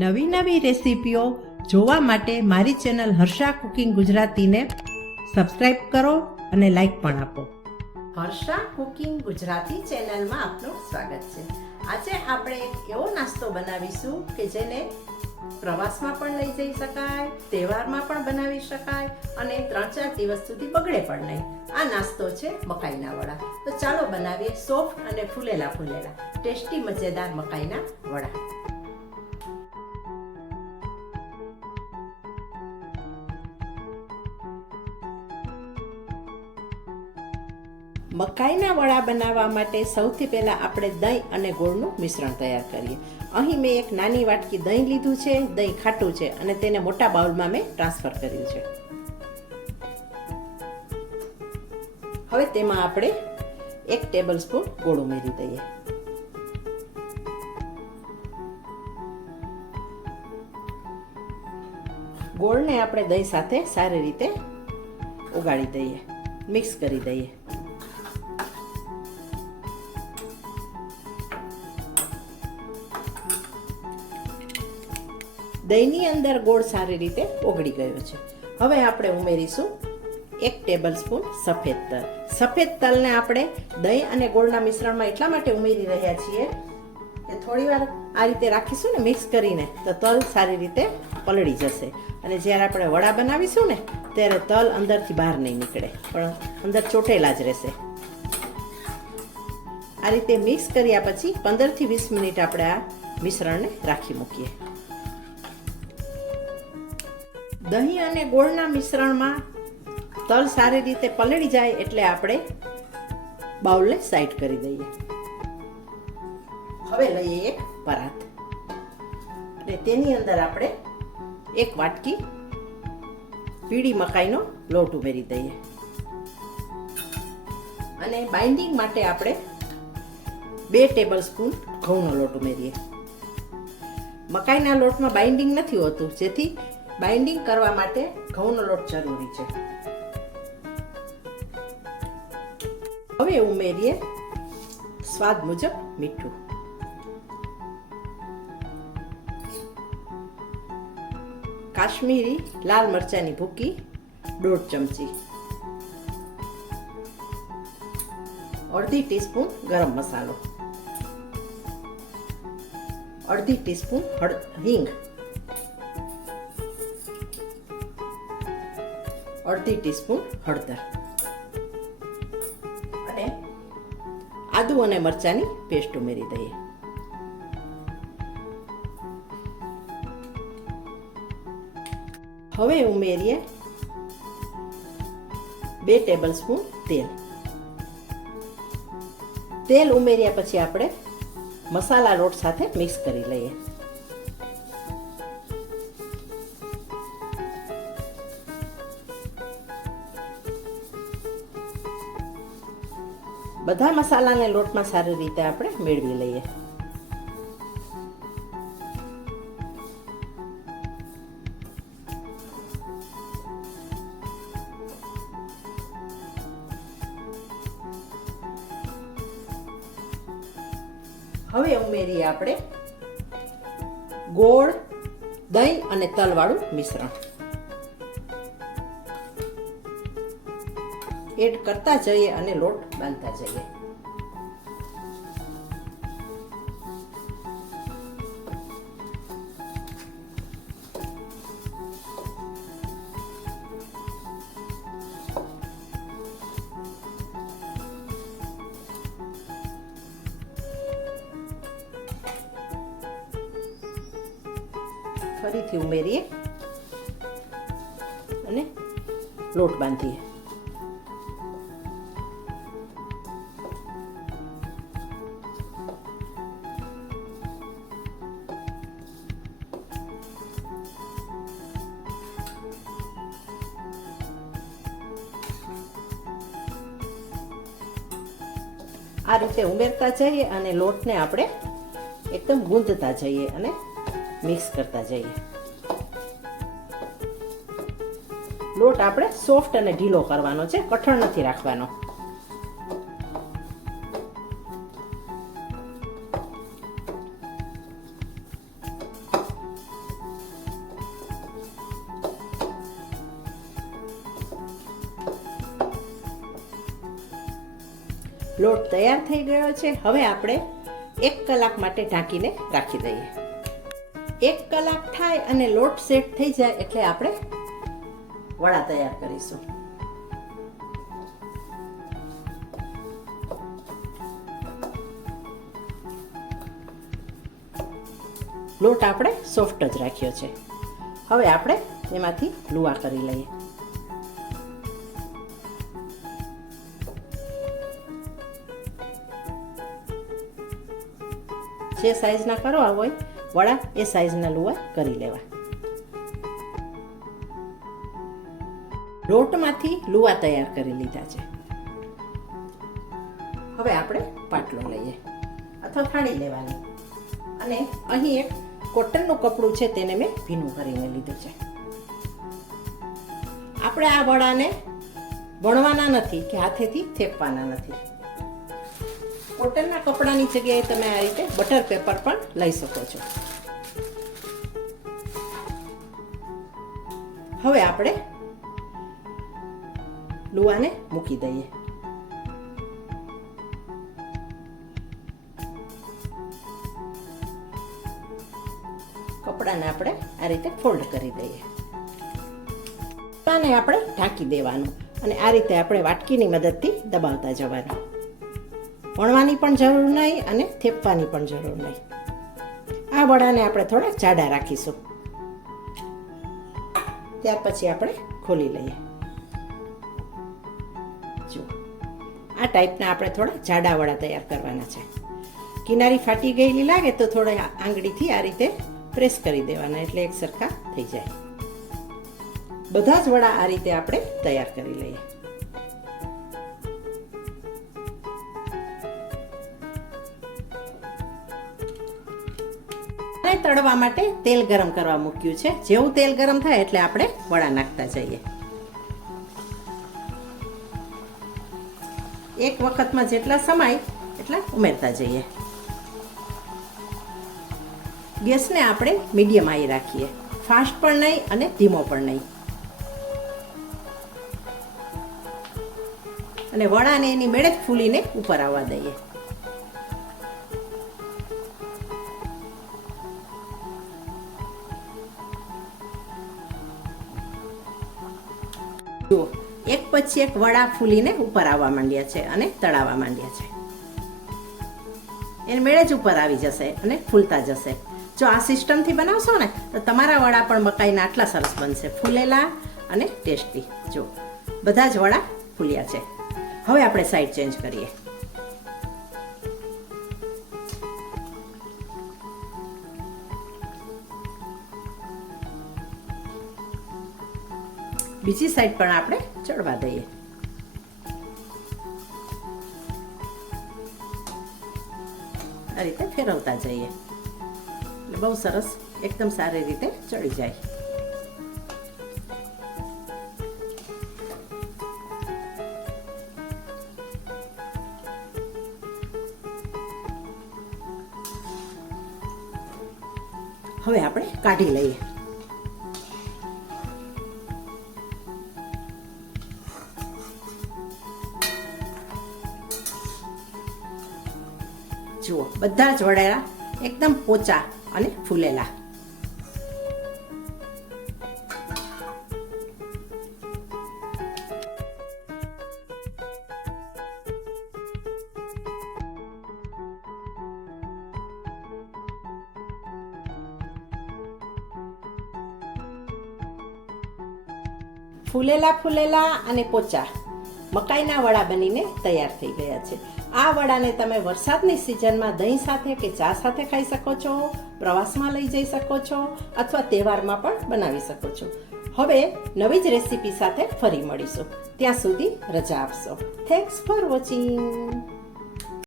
નવી નવી રેસીપીઓ જોવા માટે મારી ચેનલ હર્ષા કુકિંગ ગુજરાતીને સબસ્ક્રાઇબ કરો અને લાઈક પણ આપો. હર્ષા કુકિંગ ગુજરાતી ચેનલમાં આપનું સ્વાગત છે. આજે આપણે એક એવો નાસ્તો બનાવીશું કે જેને પ્રવાસમાં પણ લઈ જઈ શકાય, તહેવારમાં પણ બનાવી શકાય અને ત્રણ ચાર દિવસ સુધી બગડે પણ નહીં. આ નાસ્તો છે મકાઈના વડા તો ચાલો બનાવીએ સોફ્ટ અને ફૂલેલા ફૂલેલા. ટેસ્ટી, મજેદાર મકાઈના વડા મકાઈના વડા બનાવવા માટે સૌથી પહેલાં આપણે દહીં અને ગોળનું મિશ્રણ તૈયાર કરીએ. અહીં મેં એક નાની વાટકી દહીં લીધું છે, દહીં ખાટું છે અને તેને મોટા બાઉલમાં મેં ટ્રાન્સફર કર્યું છે. હવે તેમાં આપણે એક ટેબલ સ્પૂન ગોળ ઉમેરી દઈએ. ગોળને આપણે દહીં સાથે સારી રીતે ઉગાડી દઈએ. મિક્સ કરી દઈએ. દહીંની અંદર ગોળ સારી રીતે ઓગળી ગયો છે. હવે આપણે ઉમેરીશું એક ટેબલ સ્પૂન સફેદ તલ. સફેદ તલને આપણે દહીં અને ગોળના મિશ્રણમાં એટલા માટે ઉમેરી રહ્યા છીએ કે થોડી વાર આ રીતે રાખીશું ને મિક્સ કરીને તો તલ સારી રીતે પલળી જશે. અને જ્યારે આપણે વડા બનાવીશું ને ત્યારે તલ અંદરથી બહાર નહીં નીકળે, પણ અંદર ચોટેલા જ રહેશે. આ રીતે મિક્સ કર્યા પછી પંદરથી વીસ મિનિટ આપણે આ મિશ્રણને રાખી મૂકીએ. દહીં અને ગોળના મિશ્રણમાં તલ સારી રીતે પલળી જાય એટલે આપણે બાઉલને સાઈડ કરી દઈએ. હવે લઈએ એક પરાત. અને તેની અંદર આપણે એક વાટકી પીળી મકાઈનો લોટ ઉમેરી દઈએ. અને બાઇન્ડિંગ માટે આપણે બે ટેબલ સ્પૂન ઘઉંનો લોટ ઉમેરીએ. મકાઈના લોટમાં બાઇન્ડિંગ નથી હોતું, જેથી બાઇન્ડિંગ કરવા માટે ઘઉંનો લોટ જરૂરી છે. હવે ઉમેરીએ સ્વાદ મુજબ મીઠું. કાશ્મીરી લાલ મરચાની ભૂકી દોઢ ચમચી. અડધી ટીસ્પૂન ગરમ મસાલો. અડધી ટીસ્પૂન હિંગ. અડધી ટીસ્પૂન હળદર. અને આદુ અને મરચાની પેસ્ટ ઉમેરી દઈએ. હવે ઉમેરીએ બે ટેબલ સ્પૂન તેલ. તેલ ઉમેર્યા પછી આપણે મસાલા લોટ સાથે મિક્સ કરી લઈએ. બધા મસાલાને લોટમાં સારી રીતે આપણે મેળવી લઈએ. હવે ઉમેરીએ આપણે ગોળ, દહીં અને તલવાળું મિશ્રણ. એડ કરતા જઈએ અને લોટ બાંધતા જઈએ. ફરીથી ઉમેરીએ અને લોટ બાંધીએ. આ રીતે ઉમેરતા જઈએ અને લોટને આપણે એકદમ ગૂંધતા જઈએ અને મિક્સ કરતા જઈએ. લોટ આપણે સોફ્ટ અને ઢીલો કરવાનો છે, કઠણ નથી રાખવાનો. લોટ તૈયાર થઈ ગયો છે. હવે આપણે એક કલાક માટે ઢાંકીને રાખી દઈએ. એક કલાક થાય અને લોટ સેટ થઈ જાય એટલે આપણે વડા તૈયાર કરીશું. લોટ આપણે સોફ્ટ જ રાખ્યો છે. હવે આપણે એમાંથી લુવા કરી લઈએ. જે સાઇઝના કરવા હોય, વડા એ સાઇઝના લુવા કરી લેવા. લોટમાંથી લુવા તૈયાર કરી લીધા છે. હવે આપણે પાટલો લઈએ અથવા થાળી લેવાની. અને અહીં એક કોટનનું કપડું છે તેને મેં ભીનું કરીને લીધું છે. આપણે આ વડાને વણવાના નથી કે હાથેથી થેપવાના નથી. કોટનના કપડાની જગ્યાએ તમે આ રીતે બટર પેપર પણ લઈ શકો છો. હવે આપણે લુવાને મૂકી દઈએ. કપડાને આપણે આ રીતે ફોલ્ડ કરી દઈએ. કપડાને આપણે ઢાંકી દેવાનું અને આ રીતે આપણે વાટકીની મદદથી દબાવતા જવાનું. વણવાની પણ જરૂર નહીં અને થેપવાની પણ જરૂર નહીં. આ વડાને આપણે થોડા જાડા રાખીશું. ત્યાર પછી આપણે ખોલી લઈએ. જો આ ટાઈપના આપણે થોડા જાડા વડા તૈયાર કરવાના છે. કિનારી ફાટી ગયેલી લાગે તો થોડા આંગળીથી આ રીતે પ્રેસ કરી દેવાના એટલે એક સરખા થઈ જાય. બધા જ વડા આ રીતે આપણે તૈયાર કરી લઈએ. તળવા માટે તેલ ગરમ કરવા મૂક્યું છે. જેવું તેલ ગરમ થાય એટલે આપણે વડા નાખતા જઈએ. એક વખતમાં જેટલા સમાય એટલા ઉમેરતા જઈએ. ગેસને આપણે મીડિયમ આઈ રાખીએ. ફાસ્ટ પણ નહીં અને ધીમો પણ નહીં. અને વડાને એની મેળે જ ફૂલીને ઉપર આવવા દઈએ. પછી એક વડા ફૂલીને ઉપર આવવા માંડ્યા છે અને તળાવવા માંડ્યા છે. એને મેળે જ ઉપર આવી જશે અને ફૂલતા જશે. જો આ સિસ્ટમથી બનાવશો ને, તો તમારા વડા પણ મકાઈના આટલા સરસ બનશે. ફૂલેલા અને ટેસ્ટી. જો, બધા જ વડા ફૂલ્યા છે. હવે આપણે સાઈડ ચેન્જ કરીએ. બીજી સાઈડ પણ આપણે ચડવા દઈએ આ રીતે ફેરવતા જઈએ એટલે બહુ સરસ એકદમ સારી રીતે ચડી જાય હવે આપણે કાઢી લઈએ જુઓ બધા જ વડેલા એકદમ પોચા અને ફૂલેલા. ફૂલેલા ફૂલેલા અને પોચા. મકાઈના વડા બનીને તૈયાર થઈ ગયા છે. આ વડાને તમે વરસાદની સિઝનમાં દહીં સાથે કે ચા સાથે ખાઈ શકો છો, પ્રવાસમાં લઈ જઈ શકો છો, અથવા તહેવારમાં પણ બનાવી શકો છો. હવે નવી જ રેસીપી સાથે ફરી મળીશું. ત્યાં સુધી રજા આપશો. Thanks for watching